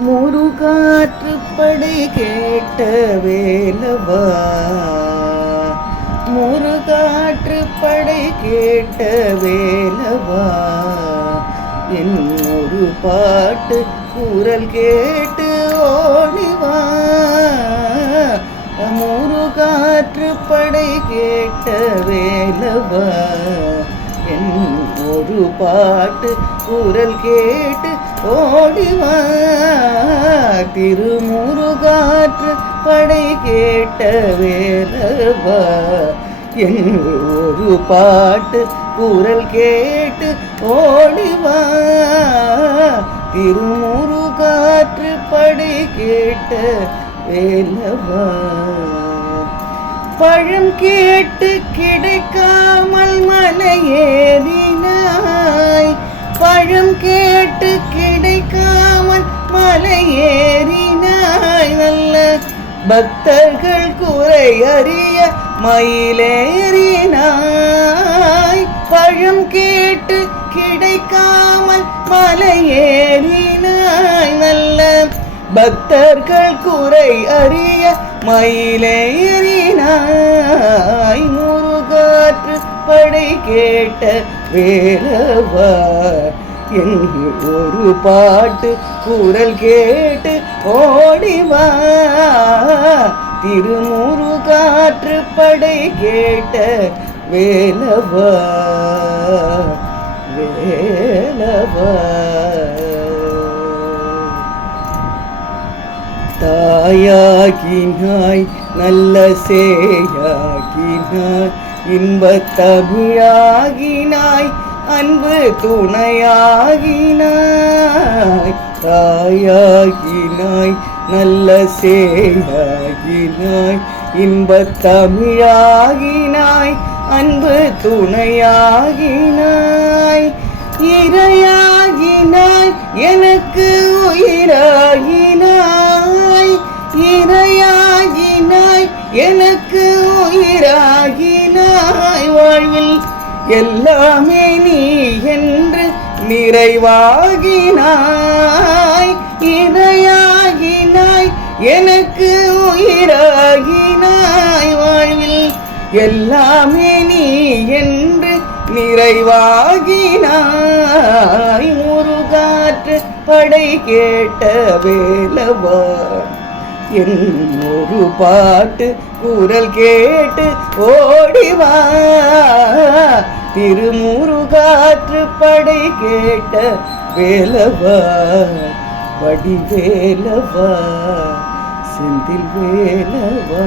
முருகாற்றுப்படை கேட்ட வேலவா, முருகாற்றுப்படை கேட்ட வேலவா, என் ஒரு பாட்டு குரல் கேட்டு ஓடிவா. முருகாற்றுப்படை கேட்ட வேலவா, என் ஒரு பாட்டு குரல் கேட்டு ஓடிவா. திருமுருகாற்றுப்படை கேட்ட வேலவா, என் ஒரு பாட்டு குரல் கேட்டு ஓடிவா. திருமுருகாற்றுப்படை கேட்ட வேலவா, பழம் கேட்டு கிடைக்காமல் மலையேறினாய், பழம் கேட்டு கிடைக்காமல் மலையேறினாய். நல்ல பக்தர்கள் குறை அறிய மயிலேறினாய், பழம் கேட்டு கிடைக்காமல் மலையேறினாய். நல்ல பக்தர்கள் குறை அறிய மயிலேறினாய். முருகாற்றுப்படை கேட்ட வேலவா, என் ஒரு பாட்டு குரல் கேட்டு ஓடிவா. திருமுருகாற்றுப்படை கேட்ட வேலவா, வேலவா. தாயாகினாய் நல்ல சேயாகினாய், இன்பத் தமிழாகினாய் அன்பு துணையாகினாய். தாயாகினாய் நல்ல சேயாகினாய், இன்பத் தமிழாகினாய் அன்பு துணையாகினாய். இறையாகினாய் எனக்கு உயிராகினாய், இறையாகினாய் எனக்கு உயிராகினாய். வாழ்வில் எல்லாமே நீ என்று நிறைவாகினாய், இறையாகினாய் எனக்கு உயிராகினாய். வாழ்வில் எல்லாமே நீ என்று நிறைவாகினாய். முருகாற்றுப்படை கேட்ட வேலவா, என் ஒரு பாட்டு குரல் கேட்டு ஓடிவா. திருமுருகாற்றுப்படை கேட்ட வேலவா, வடிவேலவா, செந்தில் வேலவா.